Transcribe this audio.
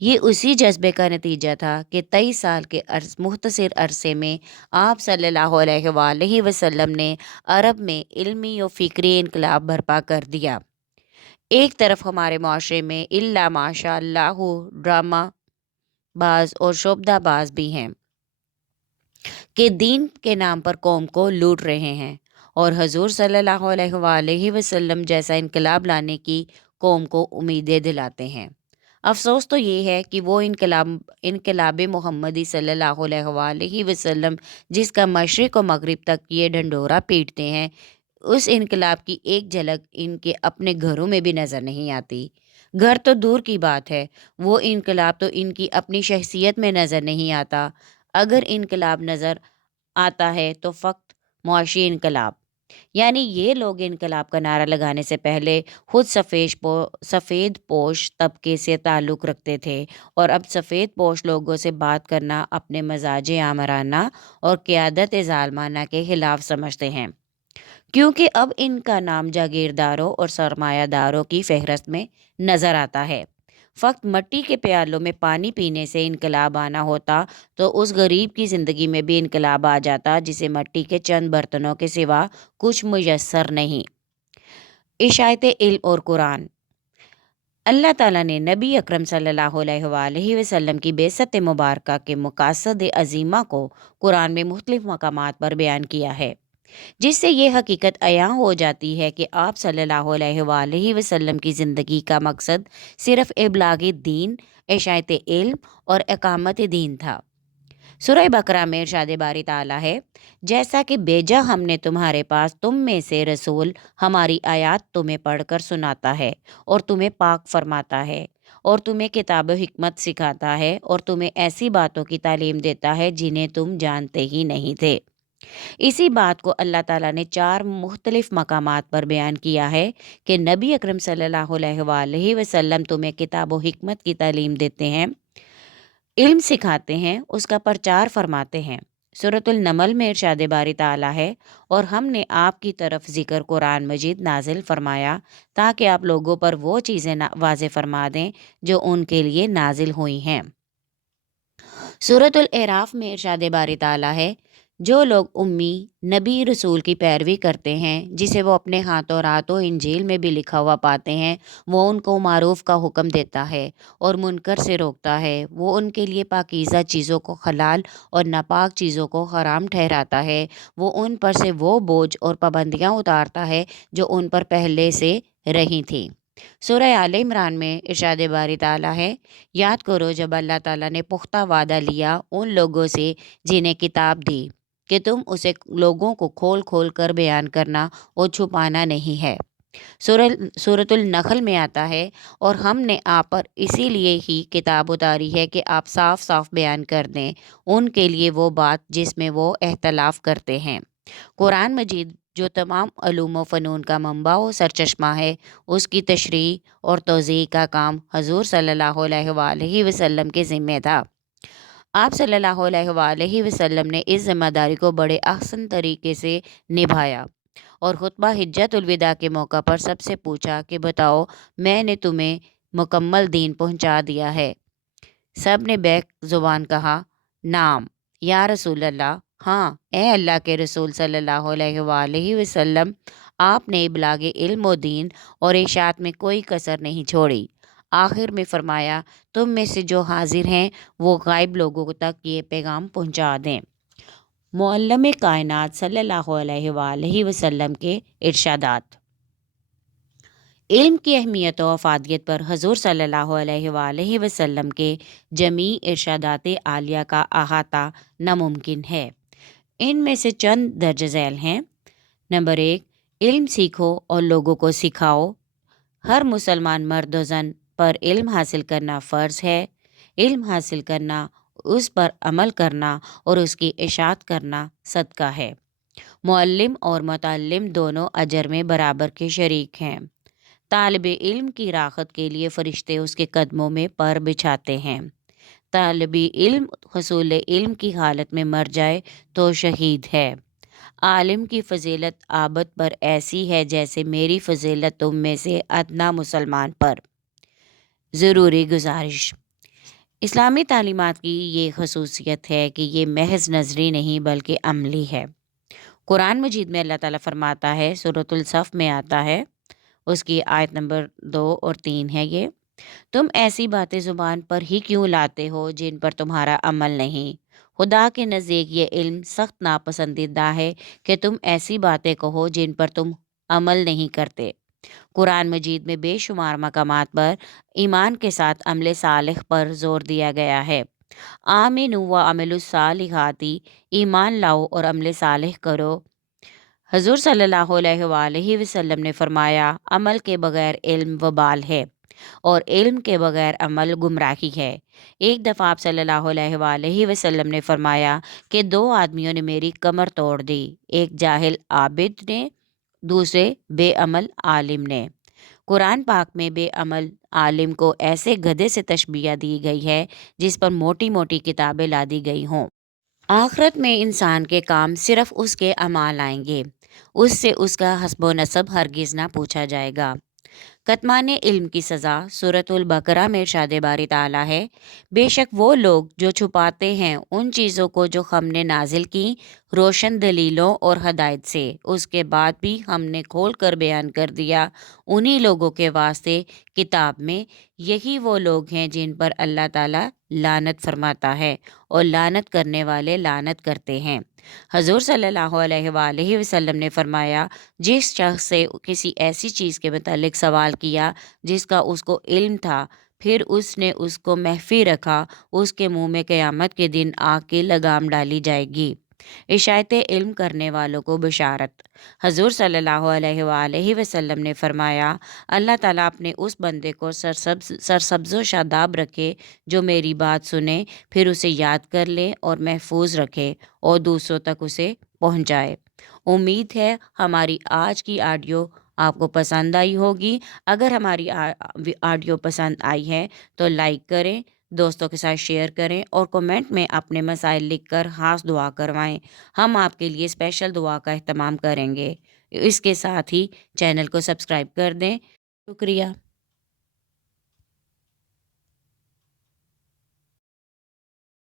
یہ اسی جذبے کا نتیجہ تھا کہ 23 سال کے مختصر عرصے میں آپ صلی اللہ علیہ وآلہ وسلم نے عرب میں علمی و فکری انقلاب برپا کر دیا۔ ایک طرف ہمارے معاشرے میں اللہ ماشاء اللہ ڈرامہ باز اور شعبدہ باز بھی ہیں کہ دین کے نام پر قوم کو لوٹ رہے ہیں اور حضور صلی اللہ علیہ وآلہ وسلم جیسا انقلاب لانے کی قوم کو امیدیں دلاتے ہیں۔ افسوس تو یہ ہے کہ وہ انقلاب محمدی صلی اللہ علیہ وآلہ وسلم جس کا مشرق و مغرب تک یہ ڈھنڈورا پیٹتے ہیں، اس انقلاب کی ایک جھلک ان کے اپنے گھروں میں بھی نظر نہیں آتی۔ گھر تو دور کی بات ہے، وہ انقلاب تو ان کی اپنی شخصیت میں نظر نہیں آتا۔ اگر انقلاب نظر آتا ہے تو فقط معاشی انقلاب، یعنی یہ لوگ انقلاب کا نعرہ لگانے سے پہلے خود سفید پوش طبقے سے تعلق رکھتے تھے، اور اب سفید پوش لوگوں سے بات کرنا اپنے مزاج آمرانہ اور قیادت ظالمانہ کے خلاف سمجھتے ہیں، کیونکہ اب ان کا نام جاگیرداروں اور سرمایہ داروں کی فہرست میں نظر آتا ہے۔ فقط مٹی کے پیالوں میں پانی پینے سے انقلاب آنا ہوتا تو اس غریب کی زندگی میں بھی انقلاب آ جاتا جسے مٹی کے چند برتنوں کے سوا کچھ میسر نہیں۔ اشاعت علم اور قرآن۔ اللہ تعالیٰ نے نبی اکرم صلی اللہ علیہ وآلہ وسلم کی بعثت مبارکہ کے مقاصد عظیمہ کو قرآن میں مختلف مقامات پر بیان کیا ہے، جس سے یہ حقیقت عیاں ہو جاتی ہے کہ آپ صلی اللہ علیہ وآلہ وسلم کی زندگی کا مقصد صرف ابلاغ دین، اشاعت علم اور اقامت دین تھا۔ سورہ بقرہ میں ارشاد باری تعالیٰ ہے، جیسا کہ بھیجا ہم نے تمہارے پاس تم میں سے رسول ہماری آیات تمہیں پڑھ کر سناتا ہے اور تمہیں پاک فرماتا ہے اور تمہیں کتاب و حکمت سکھاتا ہے اور تمہیں ایسی باتوں کی تعلیم دیتا ہے جنہیں تم جانتے ہی نہیں تھے۔ اسی بات کو اللہ تعالیٰ نے 4 مختلف مقامات پر بیان کیا ہے کہ نبی اکرم صلی اللہ علیہ وآلہ وسلم تمہیں کتاب و حکمت کی تعلیم دیتے ہیں، علم سکھاتے ہیں، اس کا پرچار فرماتے ہیں۔ سورۃ النمل میں ارشاد باری تعالیٰ ہے، اور ہم نے آپ کی طرف ذکر قرآن مجید نازل فرمایا تاکہ آپ لوگوں پر وہ چیزیں واضح فرما دیں جو ان کے لیے نازل ہوئی ہیں۔ سورۃ الاعراف میں ارشاد باری تعالیٰ ہے، جو لوگ امی نبی رسول کی پیروی کرتے ہیں جسے وہ اپنے ہاتھوں راتوں انجیل میں بھی لکھا ہوا پاتے ہیں، وہ ان کو معروف کا حکم دیتا ہے اور منکر سے روکتا ہے، وہ ان کے لیے پاکیزہ چیزوں کو حلال اور ناپاک چیزوں کو حرام ٹھہراتا ہے، وہ ان پر سے وہ بوجھ اور پابندیاں اتارتا ہے جو ان پر پہلے سے رہی تھیں۔ سورہ آل عمران میں ارشاد باری تعالیٰ ہے، یاد کرو جب اللہ تعالیٰ نے پختہ وعدہ لیا ان لوگوں سے جنہیں کتاب دی کہ تم اسے لوگوں کو کھول کھول کر بیان کرنا اور چھپانا نہیں ہے۔ سورۃ النحل میں آتا ہے، اور ہم نے آپ پر اسی لیے ہی کتاب اتاری ہے کہ آپ صاف صاف بیان کر دیں ان کے لیے وہ بات جس میں وہ اختلاف کرتے ہیں۔ قرآن مجید جو تمام علوم و فنون کا منبع و سرچشمہ ہے، اس کی تشریح اور توضیح کا کام حضور صلی اللہ علیہ وآلہ وسلم کے ذمہ تھا۔ آپ صلی اللہ علیہ وآلہ وسلم نے اس ذمہ داری کو بڑے احسن طریقے سے نبھایا، اور خطبہ حجت الوداع کے موقع پر سب سے پوچھا کہ بتاؤ میں نے تمہیں مکمل دین پہنچا دیا ہے؟ سب نے بیک زبان کہا، نعم یا رسول اللہ، ہاں اے اللہ کے رسول صلی اللہ علیہ وآلہ وسلم، آپ نے ابلاغ علم و دین اور اشاعت میں کوئی کسر نہیں چھوڑی۔ آخر میں فرمایا، تم میں سے جو حاضر ہیں وہ غائب لوگوں تک یہ پیغام پہنچا دیں۔ معلم کائنات صلی اللہ علیہ وآلہ وسلم کے ارشادات۔ علم کی اہمیت و افادیت پر حضور صلی اللہ علیہ وآلہ وسلم کے جمیع ارشادات عالیہ کا احاطہ ناممکن ہے۔ ان میں سے چند درج ذیل ہیں۔ نمبر 1، علم سیکھو اور لوگوں کو سکھاؤ۔ ہر مسلمان مرد و زن پر علم حاصل کرنا فرض ہے۔ علم حاصل کرنا، اس پر عمل کرنا اور اس کی اشاعت کرنا صدقہ ہے۔ معلم اور متعلم دونوں اجر میں برابر کے شریک ہیں۔ طالب علم کی راحت کے لیے فرشتے اس کے قدموں میں پر بچھاتے ہیں۔ طالب علم حصول علم کی حالت میں مر جائے تو شہید ہے۔ عالم کی فضیلت عابد پر ایسی ہے جیسے میری فضیلت تم میں سے ادنیٰ مسلمان پر۔ ضروری گزارش: اسلامی تعلیمات کی یہ خصوصیت ہے کہ یہ محض نظری نہیں بلکہ عملی ہے۔ قرآن مجید میں اللہ تعالیٰ فرماتا ہے، سورۃ الصف میں آتا ہے، اس کی آیت نمبر 2 اور 3 ہے یہ: تم ایسی باتیں زبان پر ہی کیوں لاتے ہو جن پر تمہارا عمل نہیں؟ خدا کے نزدیک یہ علم سخت ناپسندیدہ ہے کہ تم ایسی باتیں کہو جن پر تم عمل نہیں کرتے۔ قرآن مجید میں بے شمار مقامات پر ایمان کے ساتھ عمل صالح پر زور دیا گیا ہے۔ آمنوا وعملوا الصالحات، ایمان لاؤ اور عمل صالح کرو۔ حضور صلی اللہ علیہ وآلہ وسلم نے فرمایا، عمل کے بغیر علم وبال ہے اور علم کے بغیر عمل گمراہی ہے۔ ایک دفعہ آپ صلی اللہ علیہ وآلہ وسلم نے فرمایا کہ 2 آدمیوں نے میری کمر توڑ دی، ایک جاہل عابد نے، دوسرے بے عمل عالم نے۔ قرآن پاک میں بے عمل عالم کو ایسے گدھے سے تشبیہ دی گئی ہے جس پر موٹی موٹی کتابیں لادی گئی ہوں۔ آخرت میں انسان کے کام صرف اس کے اعمال آئیں گے، اس سے اس کا حسب و نسب ہرگز نہ پوچھا جائے گا۔ کتمان علم کی سزا سورۃ البقرہ میں ارشاد باری تعالیٰ ہے، بے شک وہ لوگ جو چھپاتے ہیں ان چیزوں کو جو ہم نے نازل کی روشن دلیلوں اور ہدایت سے، اس کے بعد بھی ہم نے کھول کر بیان کر دیا انہی لوگوں کے واسطے کتاب میں۔ یہی وہ لوگ ہیں جن پر اللہ تعالیٰ لعنت فرماتا ہے اور لعنت کرنے والے لعنت کرتے ہیں۔ حضور صلی اللہ علیہ وآلہ وسلم نے فرمایا، جس شخص سے کسی ایسی چیز کے متعلق سوال کیا جس کا اس کو علم تھا، پھر اس نے اس کو مخفی رکھا، اس کے منہ میں قیامت کے دن آگ کی لگام ڈالی جائے گی۔ اشاعت علم کرنے والوں کو بشارت۔ حضور صلی اللہ علیہ وآلہ وسلم نے فرمایا، اللہ تعالیٰ اپنے اس بندے کو سرسبز و شاداب رکھے جو میری بات سنے، پھر اسے یاد کر لے اور محفوظ رکھے اور دوسروں تک اسے پہنچائے۔ امید ہے ہماری آج کی آڈیو آپ کو پسند آئی ہوگی۔ اگر ہماری آڈیو پسند آئی ہے تو لائک کریں، دوستوں کے ساتھ شیئر کریں اور کومنٹ میں اپنے مسائل لکھ کر خاص دعا کروائیں۔ ہم آپ کے لیے اسپیشل دعا کا اہتمام کریں گے۔ اس کے ساتھ ہی چینل کو سبسکرائب کر دیں۔ شکریہ۔